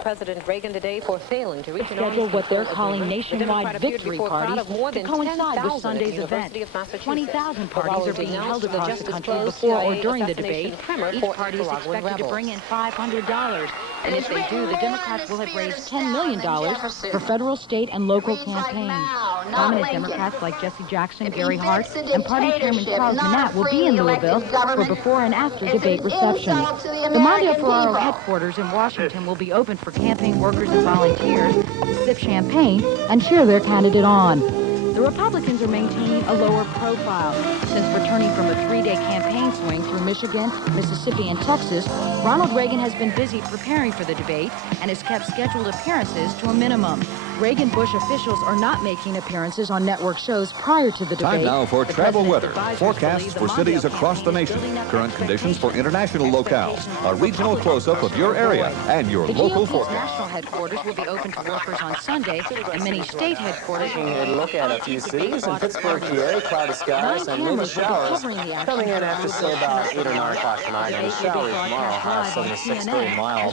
President Reagan today for failing to reach an scheduled what they're calling nationwide victory parties to coincide with Sunday's event. 20,000 parties are being held across the country before or during the debate. Each party is expected to bring in $500. And if they do, the Democrats will have raised $10 million for federal, state, and local campaigns. Prominent Democrats like Jesse Jackson, Gary Hart, and Party Chairman Charles Manat will be in Louisville for before and after debate reception. The Mario Ferraro headquarters in Washington will be open for campaign workers and volunteers to sip champagne and cheer their candidate on. The Republicans are maintaining a lower profile. Since returning from a 3-day campaign swing through Michigan, Mississippi, and Texas, Ronald Reagan has been busy preparing for the debate and has kept scheduled appearances to a minimum. Reagan-Bush officials are not making appearances on network shows prior to the debate. Time now for travel weather. Forecasts for cities across the nation. Current conditions for international locales. A regional close-up of your area and your local forecast. National headquarters will be open to workers on Sunday, and many state headquarters... Taking a look at a few cities in Pittsburgh, PA, cloudy skies and maybe showers coming in after, say, about 8 or 9 o'clock tonight, and showers tomorrow, high 76-30 miles.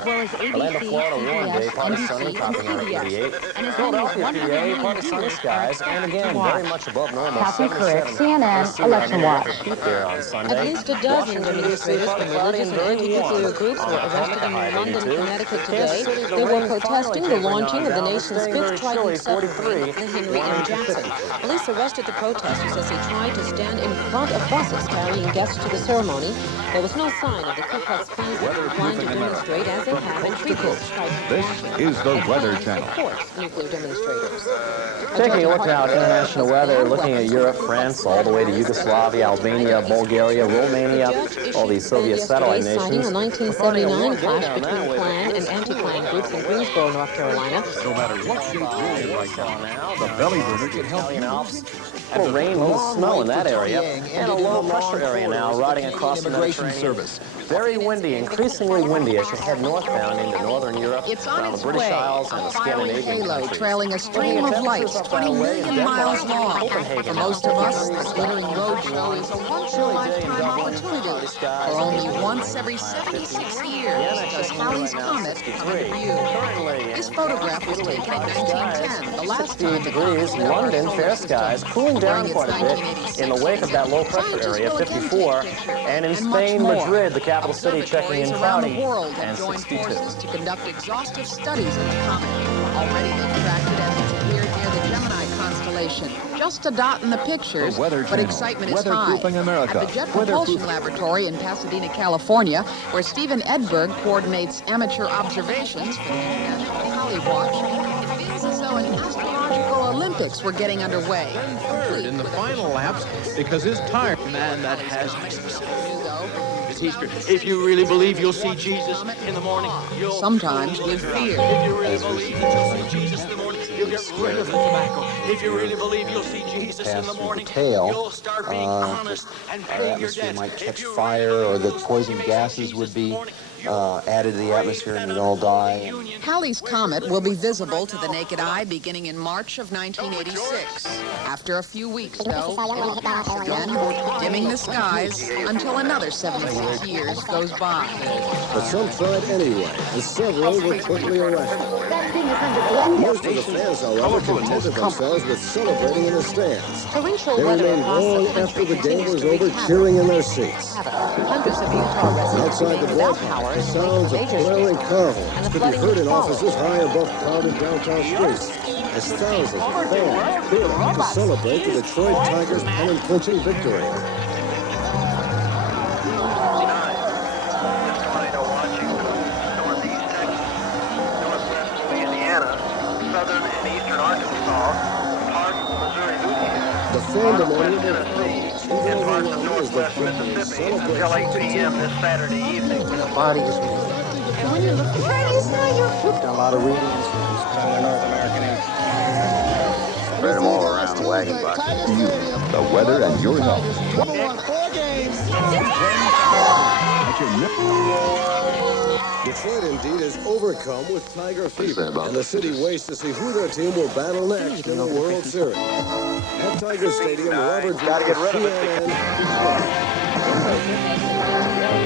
Orlando, Florida, warm day, partly sunny, topping out at 88. Philadelphia, PA, partly sunny skies, and again, very much above normal. Kathy Crick, CNN, Election Watch. There on Sunday. At least a dozen demonstrators from religious and anti-nuclear groups were arrested in London, Connecticut today. They were protesting the launching of the nation's fifth Triton submarine, the Henry M. Jackson. Police arrested the protesters as they tried to stand in front of buses carrying guests to the ceremony. There was no sign of the Ku Klux Klan plan to demonstrate as they have in previous Triton. This is the Weather Channel. Nuclear demonstrators. Taking a look now at international weather, looking at Europe, France, all the way to Yugoslavia, Albania, Bulgaria, Romania, all these Soviet satellite nations. Citing a 1979 clash between Klan and anti-Klan groups in Greensboro, North Carolina. No matter what shape you're in right now, the belly burner can help you. A little rain, a little snow in that area, and a low pressure area now riding across the Mediterranean. Very windy, increasingly windy as you head northbound into northern Europe, around the British Isles and the Scandinavian countries. Trailing a stream of lights 20 million miles long. For most of us, the glittering road show is a once-in-a-lifetime opportunity. For only once every 76 years does Halley's Comet come into view. This photograph was taken in 1910, the last time 68 degrees, London, fair skies, cooling down quite a bit in the wake of that low pressure area, 54, and in Spain, Madrid, the capital city, checking in cloudy and 62. To conduct exhaustive studies of the comet. Already they've tracked it as it's appeared near the Gemini constellation. Just a dot in the pictures, but excitement is high. America. At the Jet Propulsion Laboratory in Pasadena, California, where Stephen Edberg coordinates amateur observations for the International Halley Watch, it feels as though an astrological Olympics were getting underway. Third in the final laps because his tire man that has if you really believe you'll see Jesus in the morning, you'll sometimes with fear. If you really believe that you'll see Jesus in the morning, you'll get rid of the tobacco. If you really believe you'll see Jesus in the morning, you'll start being honest and pay your debts. Might catch fire, or the poison gases would be added to the atmosphere and you'd all die. Halley's Comet will be visible to the naked eye beginning in March of 1986. After a few weeks, though, it will pass again, dimming the skies until another 76 years goes by. But some tried anyway, and several were quickly arrested. Most of the fans, however, contented themselves with celebrating in the stands. They remained long after the game was over, cheering in their seats. Hundreds of Utah residents Outside the without ballpark, power. the sounds of blaring car horns could be heard in offices high above crowded downtown streets, as thousands of fans cleared out to celebrate the Detroit Tigers' pennant-clinching victory. The pandemonium of fans, even overwhelmed as the victory celebration until 8 p.m. this Saturday evening. The body is moving. And when you look at Done a lot of reading on the North American air. Spread them all around the wagon box. You, the weather, and your health. 4 games. Detroit, indeed, is overcome with Tiger fever, and the city waits to see who their team will battle next in the World Series. At Tiger Stadium, Robert Gotta get rid of it. CNN.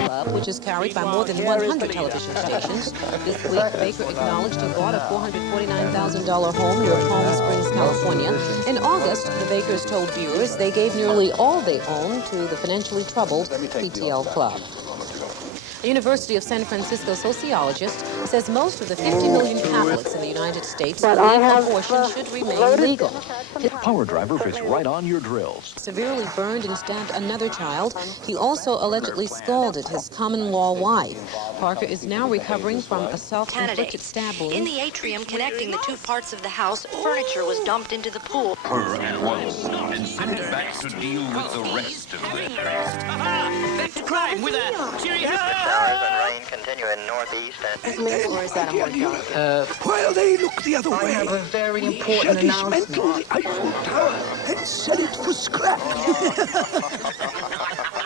Club, which is carried by more than 100 television stations. This week, Baker acknowledged he bought a $449,000 home near Palm Springs, California. In August, the Bakers told viewers they gave nearly all they own to the financially troubled PTL Club. A University of San Francisco sociologist says most of the 50 million Catholics in the United States believe abortion should remain legal. His Power Driver fits right on your drills. severely burned and stabbed another child. He also allegedly scalded his common-law wife. Parker is now recovering from a self-inflicted stab wound. In the atrium connecting the two parts of the house, furniture was dumped into the pool. Her at once and send it back to deal with the rest of them. Back to crime with a cheery Showers and rain continue in northeast and... Or is that a more While they look the other way, I have a very shall important dismantle announcement. the Eiffel Tower and sell it for scrap.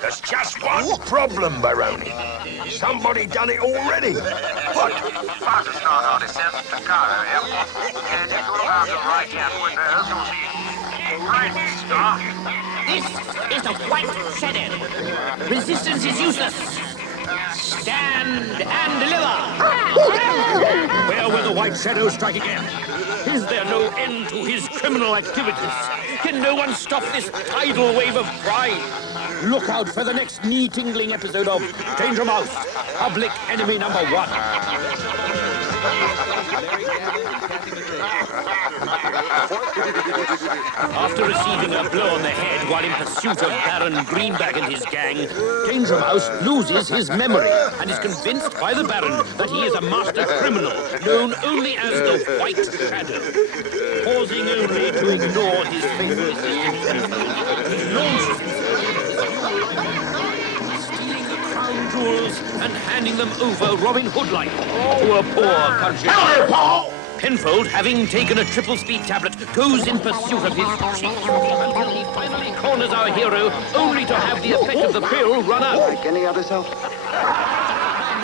There's just one problem, Baroni. Somebody done it already. What? Faster start on descent to Chicago Airport. And you go out the right hand windows, you'll see... Right, star. This is the White Shadow. Resistance is useless. Stand and deliver. Where will the White Shadow strike again? Is there no end to his criminal activities? Can no one stop this tidal wave of crime? Look out for the next knee-tingling episode of Danger Mouse, Public Enemy Number 1. After receiving a blow on the head while in pursuit of Baron Greenback and his gang, Danger Mouse loses his memory and is convinced by the Baron that he is a master criminal known only as the White Shadow. Pausing only to ignore his faithful assistant, he launches stealing the crown jewels and handing them over Robin Hood-like to a poor country. Hello, Paul! Penfold, having taken a triple-speed tablet, goes in pursuit of his chief until he finally corners our hero, only to have the effect of the pill run out. Like any other self?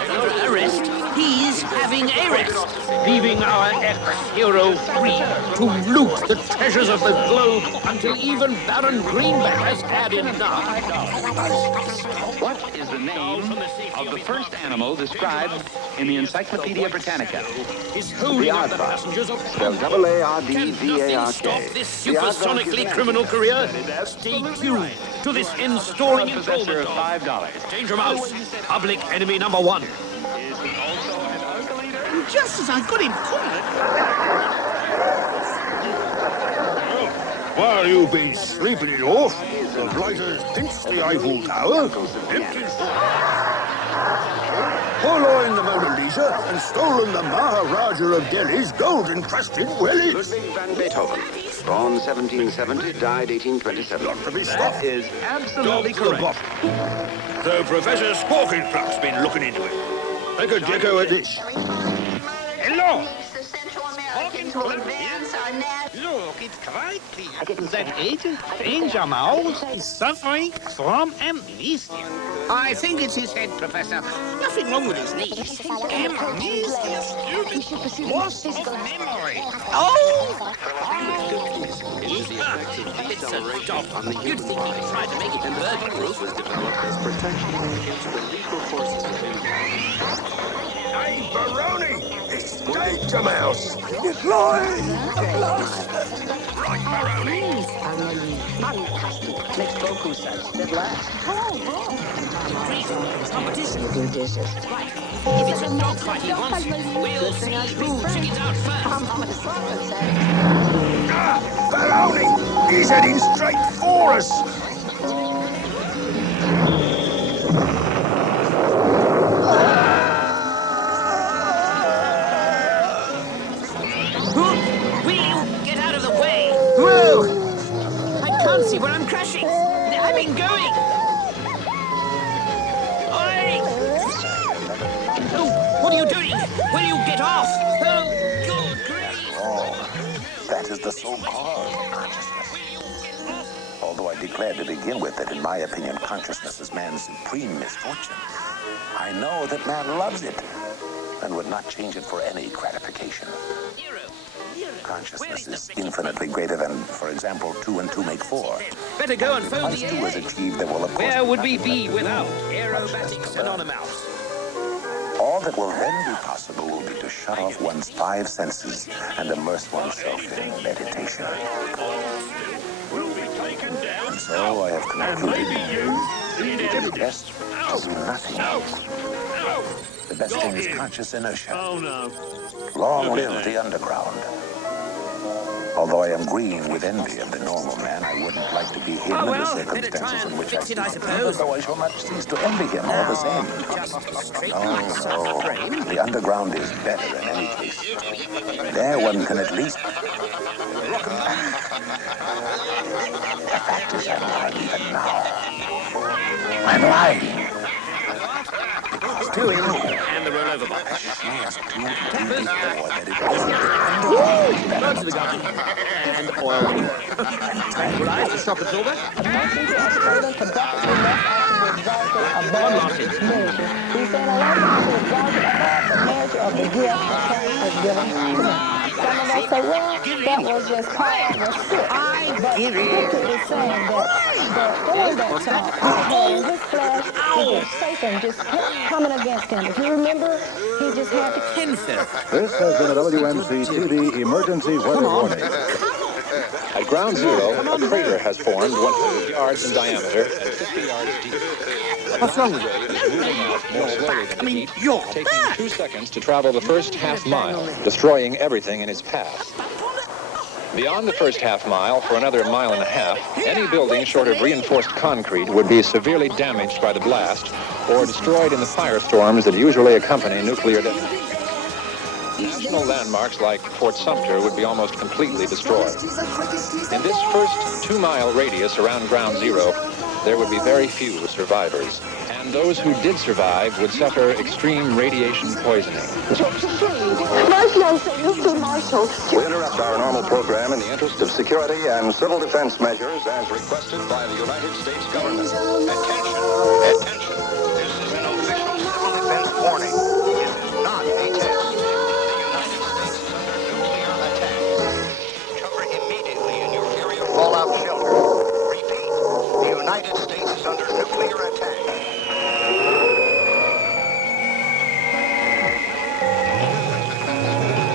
Under arrest, he's having a rest, leaving our ex-hero free to loot the treasures of the globe until even Baron Greenback has had enough. What is the name of the first animal described in the Encyclopedia Britannica? Is holding up the passengers of Spelled Can nothing stop this supersonically criminal career? Stay tuned to this end-storing Possessor installment of of $5. Danger Mouse, Public Enemy Number 1. Just as I got him cornered. While you've been sleeping it off, the blighters pinched the Eiffel Tower, purloined the Mona Lisa, and stolen the Maharaja of Delhi's gold-encrusted wellies. Ludwig van Beethoven, born 1770, died 1827. Not to be stopped. That is absolutely correct. So Professor Squawking-Flup's been looking into it. Take a deco at this. Hello! Look, it's quite clear that Agent Danger Mouse is suffering from amnesia. I think it's his head, Professor. Nothing wrong with his knees. Amnesia, stupid. Lost his memory. Oh! It's a dog. You'd think he tried to make it burglar-proof. Was developed as protection against the lethal forces of impact. Hey, Baroni! It's Danger Mouse! It's lying! Right, Baroni! Fantastic. Makes Goku such that last. Competition. Do dishes. Right. If it's a dog fight he wants, we'll see who chickens out first. Baroni! He's heading straight for us! Will get out of the way? Whoa! I can't see where I'm crashing. I've been going. Oi! Oh, what are you doing? Will you get off? Oh, good grief! Oh, that is the so-called consciousness. Although I declared to begin with that in my opinion consciousness is man's supreme misfortune, I know that man loves it and would not change it for any gratification. Hero, Consciousness is infinitely greater than, for example, 2 and 2 make 4. Better go and phone Once the 2 is AA. achieved, there will of course Where would we nothing be left to do, without much less Aerobatics to learn. Anonymous? All that will then be possible will be to shut off one's 5 senses and immerse oneself in meditation. And so I have concluded it is best to do nothing. The best thing is conscious inertia. Oh, no. Long live the underground. Although I am green with envy of the normal man, I wouldn't like to be him in the circumstances in which I fix it, I see him. suppose. Though I shall not cease to envy him all the same. No, the underground is better in any case. There one can at least... The fact is, I'm lying even now. I'm lying. Because Two in, and the rollover box. Tappers. Drugs of the garden. And oil. Tranquilize the shock absorber. Unlock it. He said, unless I'm exalted above the measure of the gift that Christ has given to me. Some of us say, well, that was just Paul was sick. But Scripture is saying that the thorn that Paul had in his flesh was just Satan just kept coming against him. If you remember, he just had to... This has been a WMC-TV emergency weather warning. At ground zero, a crater has formed 100 yards in diameter and 50 yards deep. What's wrong with you? Moving out more slowly than the heat, taking 2 seconds to travel the first half mile, destroying everything in its path. Beyond the first half mile, for another mile and a half, any building short of reinforced concrete would be severely damaged by the blast or destroyed in the firestorms that usually accompany nuclear detonation. National landmarks like Fort Sumter would be almost completely destroyed. In this first 2-mile radius around ground zero, there would be very few survivors. And those who did survive would suffer extreme radiation poisoning. We interrupt our normal program in the interest of security and civil defense measures as requested by the United States government. Attention. This is an official civil defense warning. This is not a test. Fallout shelter. Repeat, the United States is under nuclear attack.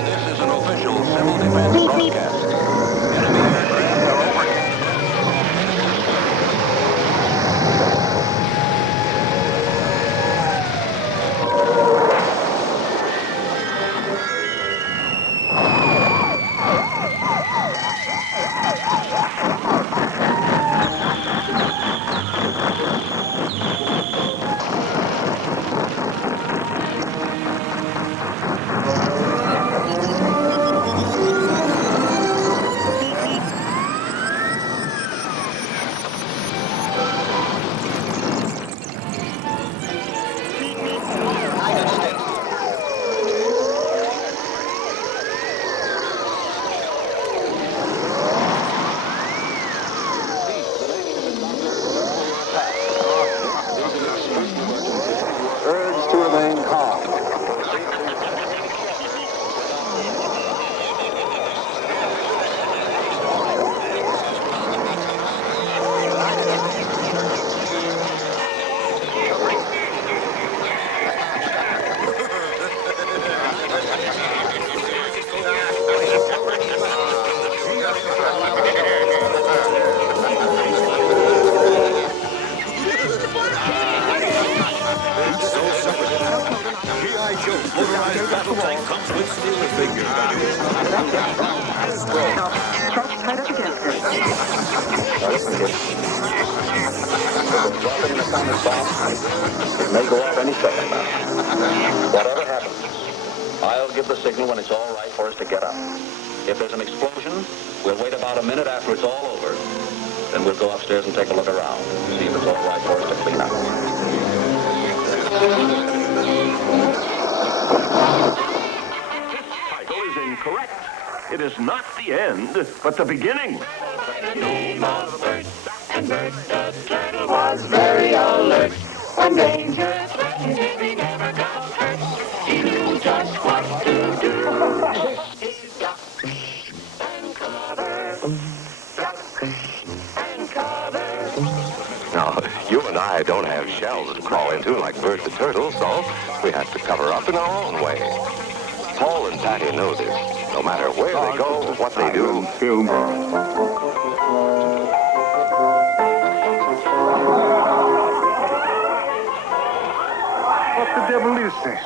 This is an official civil defense broadcast. Enemy aircraft are overhead. Urged to remain calm. G.I. Joe motorized battle tank comes with steel figure. Dropping an atomic bomb. It may go off any second now. Whatever happens, I'll give the signal when it's all right for us to get up. If there's an explosion, we'll wait about a minute after it's all over. Then we'll go upstairs and take a look around, see if it's all right for us to clean up. Title is incorrect. It is not the end, but the beginning. The name of Bert, and Bert the turtle was very alert. When danger threatened him, he never got hurt. He knew just what to do. He got and I don't have shells to crawl into like Bert the Turtle, so we have to cover up in our own way. Paul and Patty know this. No matter where they go or what they do. What the devil is this?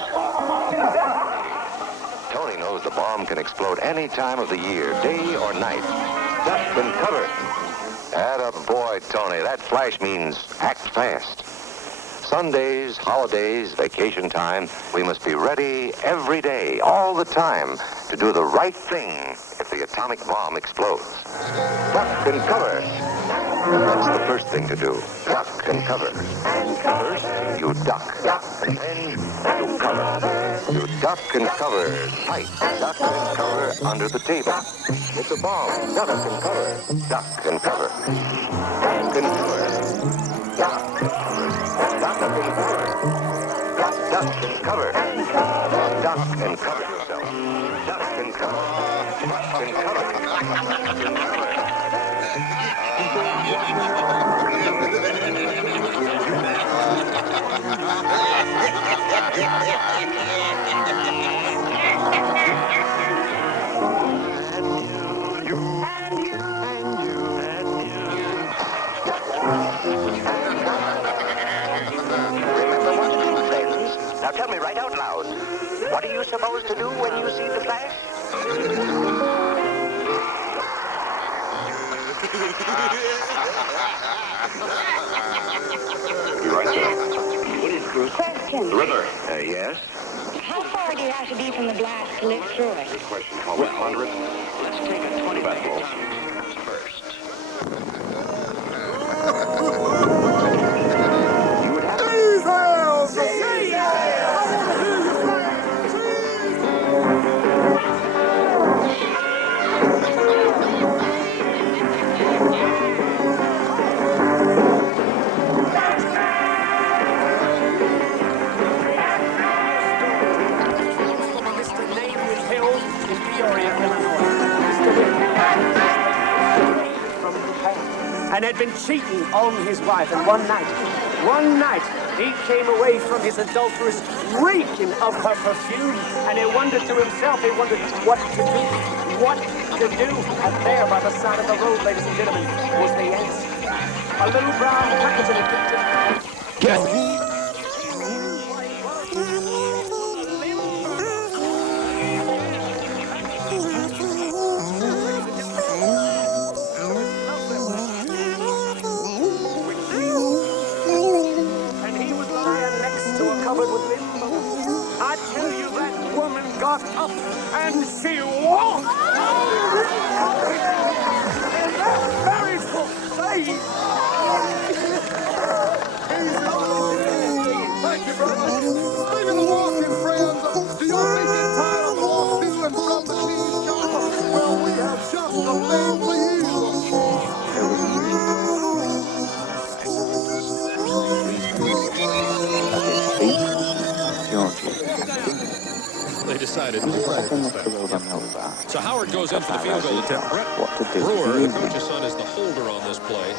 Tony knows the bomb can explode any time of the year, day or night. Duck and cover. Atta boy, Tony. That flash means act fast. Sundays, holidays, vacation time, we must be ready every day, all the time, to do the right thing if the atomic bomb explodes. Duck and cover. That's the first thing to do. Duck and cover. First, you duck. And then you cover. You duck and cover tight. Duck and cover under the table. It's a bomb. Duck and cover. Duck and cover. Duck and cover. Duck and cover. Duck and cover. Duck and cover. Duck and cover yourself. Duck and cover. Duck and cover. Now tell me right out loud, what are you supposed to do when you see the flash? You right there. What is Bruce? Question. River. Yes? How far do you have to be from the blast to live through it? Good question. 100. Let's take a 20-minute first. And had been cheating on his wife. And one night, he came away from his adulteress reeking of her perfume, and he wondered to himself, what to do. And there, by the side of the road, ladies and gentlemen, was the answer. A little brown package in a picture. Up and she walked. And that very full face. Thank you, brother. Speaking of walking, friends, do y'all think you're tired of the walk to and from the cheese shop? Well, we have just the thing for you. They decided to play it. So Howard goes in for the field goal attempt. Brett Brewer, the coach's son, is the holder on this play.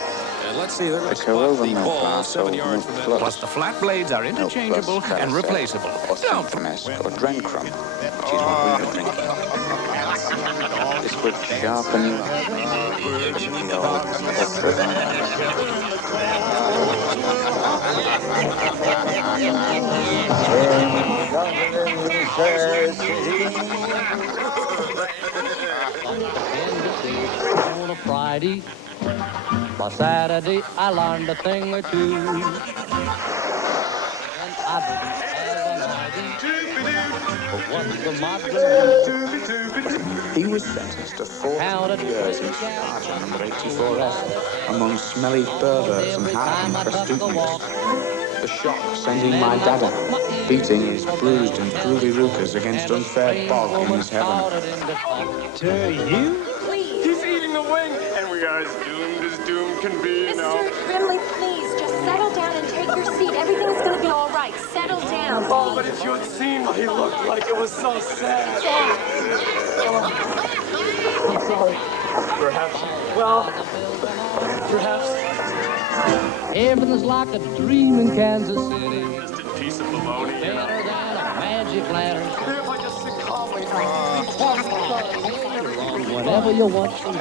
And let's see, they're going to spot the ball 7 yards from that. Plus, the flat blades are interchangeable and replaceable. Don't or Drencrum, which is what we were drinking. This would sharpen you up. On a Friday, by Saturday I learned a thing or two. And I didn't have an idea. He was sentenced to 400 years in Sparta number 84 among smelly perverts and hardened prostitutes. The shock sending my dad out, beating his bruised and groovy rookers against unfair bog in his heaven. To you? Please. He's eating the wing, and we are as doomed as doomed can be, you know. Mr. Brimley, please, just settle down and take your seat. Everything's going to be all right. Settle down, please. Oh, but if you had seen what he looked like, it was so sad. I'm sorry. Perhaps. Everything's like a dream in Kansas City. Just a piece of baloney, you know. Better than a magic lantern. Here, if I just sit calmly. Whatever you want from me.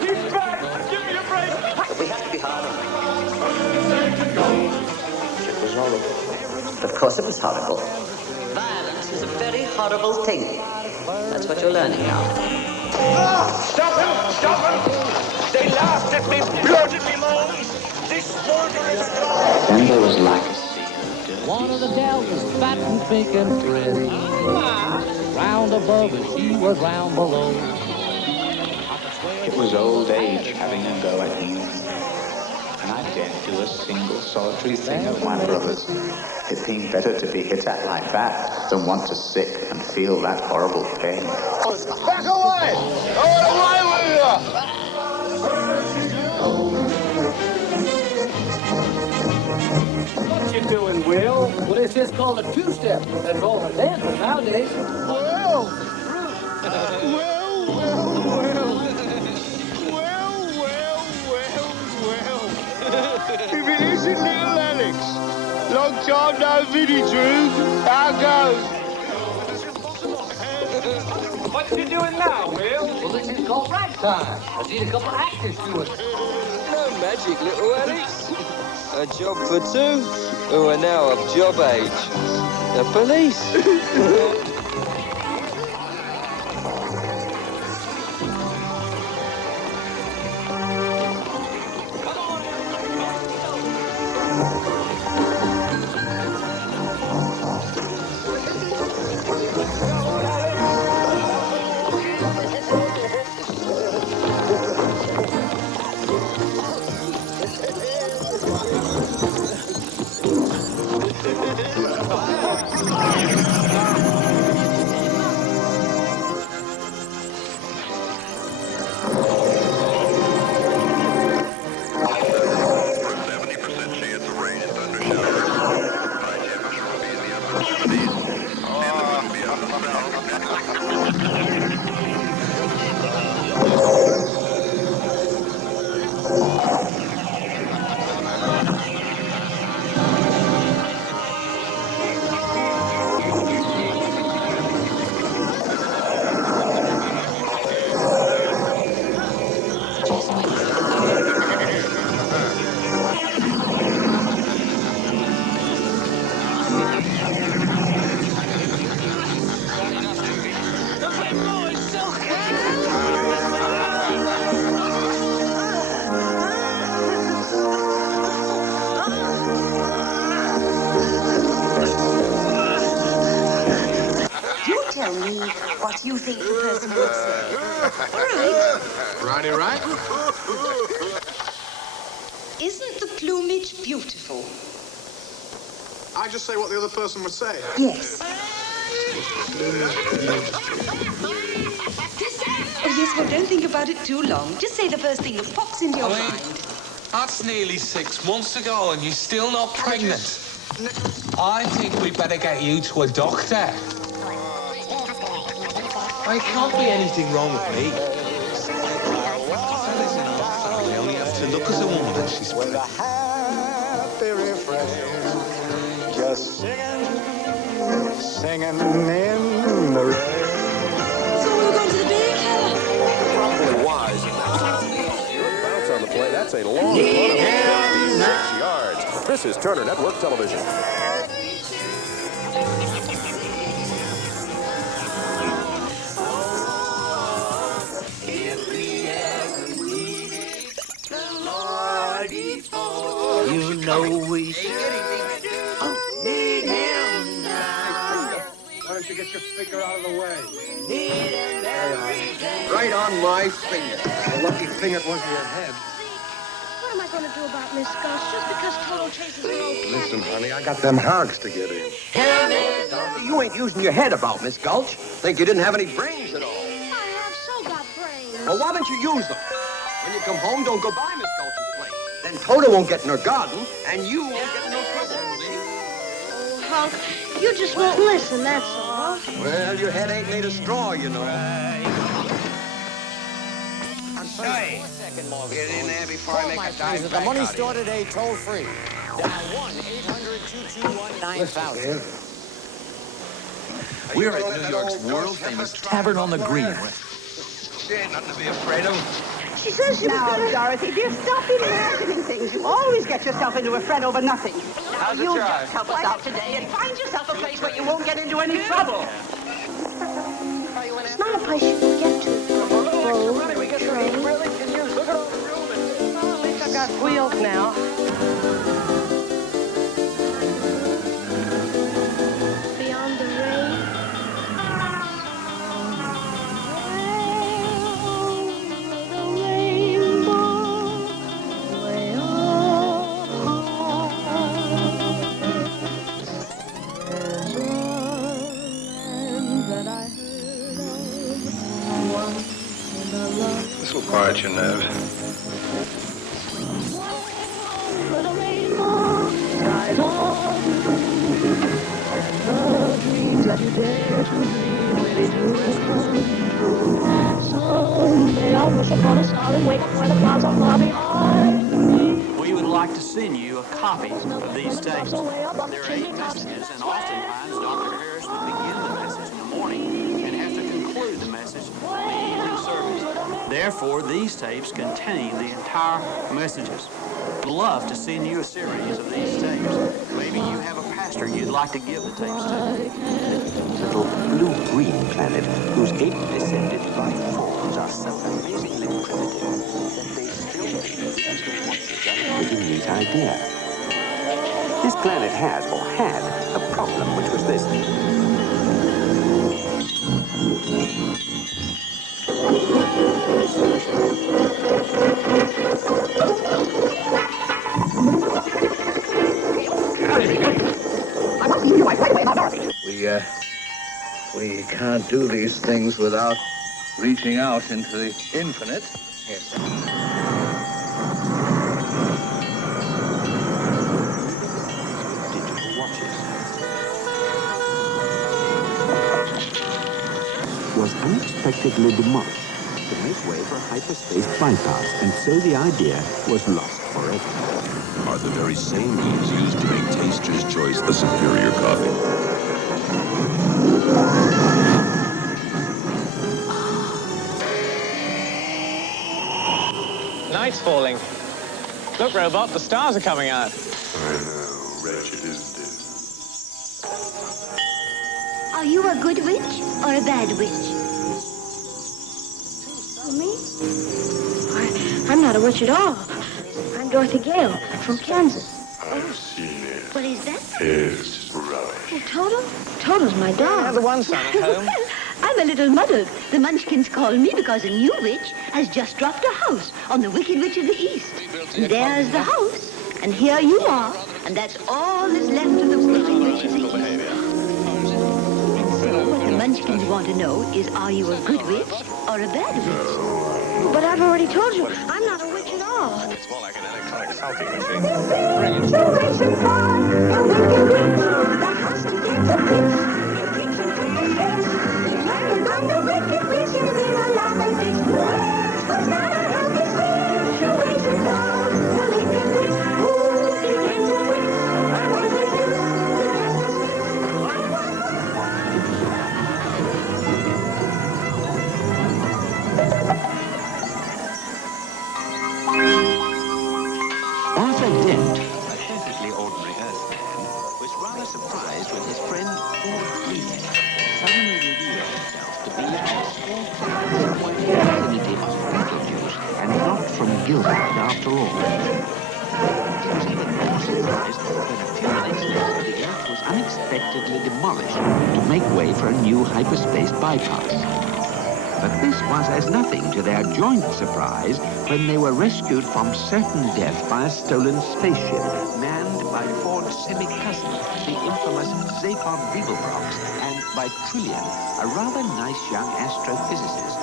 He's back! Give me a break! But we have to be hard on him. It was horrible. Of course it was horrible. Violence is a very horrible thing. That's what you're learning now. Stop him! Stop him! They laughed at me, bloated me moans. This murderous God. Then there was like One of the gals was fat and pink and pretty. Round above her, she was round below. it was old age having a go at me. And I daren't do a single solitary thing of my brother's. It seemed better to be hit at like that than want to sick and feel that horrible pain. Back away! Away with you! What you doing, Will? Well, it's just called a two-step. That's all the dancers nowadays. Well, if it isn't little Alex. Long time no viddy, Drew. How goes? What you doing now, Will? Well, this is called ragtime. I seen a couple of actors do it. No magic, little Alex. A job for two, who are now of job age. The police. What you think the person would say. Ronnie, right? Isn't the plumage beautiful? I just say what the other person would say. Yes. Oh, yes, well, don't think about it too long. Just say the first thing that pops into your mind. That's nearly 6 months ago and you're still not pregnant. I think we better get you to a doctor. There can't be anything wrong with me. Fellas in our family only have to look at a woman and she's with a happy refrain. Just singing in the rain. So we're going to the beer cellar. Probably wise. Good bounce on the play. That's a long run of 56 yards. This is Turner Network Television. You know we need him now. Why don't you get your finger out of the way? Need him every day. Right on my finger. A lucky thing it wasn't your head. What am I going to do about Miss Gus just because Toto chases her old Listen, honey, I got them hogs to get in. You ain't using your head about, Miss Gulch. Think you didn't have any brains at all. I have so got brains. Well, why don't you use them? When you come home, don't go by Miss Gulch's place. Then Toto won't get in her garden, and you won't get in no trouble. Oh, punk. You just won't listen, that's all. Well, your head ain't made of straw, you know. Hey, get in there before I make a dive back. The money store today, toll free. Dial 1-800-221-9000. We're at New York's world-famous Tavern on the Green. She ain't nothing to be afraid of. She says she was gonna... Dorothy, dear, stop imagining things. You always get yourself into a fret over nothing. How's it You'll try? just help us out today and find yourself a place where you won't get into any trouble. It's not a place you can get to. Boat, train. Well, at least I've got wheels now. Beyond the rain. This will quiet your nerves. We would like to send you a copy of these tapes. There are 8 messages, and oftentimes Dr. Harris would begin the message in the morning and have to conclude the message in the evening service. Therefore, these tapes contain the entire messages. We'd love to send you a series of these tapes. Maybe you have a pastor you'd like to give the tapes to. Little blue-green planet whose 8 descended life forms are so amazingly primitive that they still believe that the watches are a pretty neat idea. This planet has, or had, a problem, which was this. We can't do these things without reaching out into the infinite. Yes. Digital watches. Was unexpectedly demolished to make way for a hyperspace bypass, and so the idea was lost forever. Are the very same beans used to make Taster's Choice the superior coffee. Night's falling. Look, Robot, the stars are coming out. I know, wretched, isn't it? Are you a good witch or a bad witch? Me? I'm not a witch at all. I'm Dorothy Gale from Kansas. I've seen it. What is that? It's rubbish. Oh, Toto? Toto's my dog. I have the one son at home. I'm a little muddled. The Munchkins call me because a new witch has just dropped a house on the Wicked Witch of the East. There's the house, and here you are, and that's all that's left of the Wicked Witch of the East. And so what the Munchkins want to know is, are you a good witch or a bad witch? But I've already told you, I'm not a witch at all. It's more like an electronic salting machine. Bring it. Arthur Dent, a perfectly ordinary Earthman, was rather surprised when his friend Paul Green suddenly revealed himself to be a small somewhere in the vicinity of Betelgeuse, and not from Gilbert after all. He was even more surprised when a few minutes later the Earth was unexpectedly demolished to make way for a new hyperspace bypass. But this was as nothing to their joint surprise when they were rescued from certain death by a stolen spaceship manned by Ford's semi-cousin, the infamous Zaphod Beeblebrox, and by Trillian, a rather nice young astrophysicist.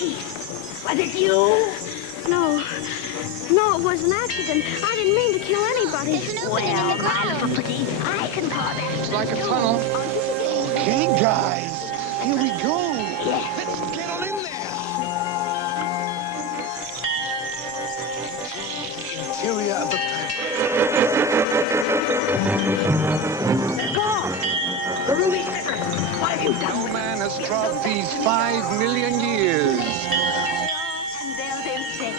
east. Was it you? No. No, it was an accident. I didn't mean to kill anybody. Well, my little pretty, I can call it. It's like a tunnel. Okay, guys, here we go. Yeah. Let's get on in there. Interior of the The ruby slipper. What have you done? No man has trod these 5 million years. And there they'll sit.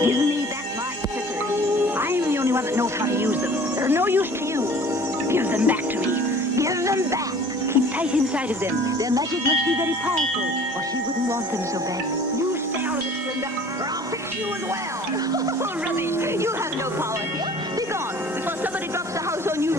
Give me back my scissors. I'm the only one that knows how to use them. They're no use to you. Give them back to me. Give them back. Keep tight inside of them. Their magic must be very powerful, or she wouldn't want them so badly. You stay out of it, Linda, or I'll fix you as well. Rubbish. You have no power here. Be gone before somebody drops the house on you.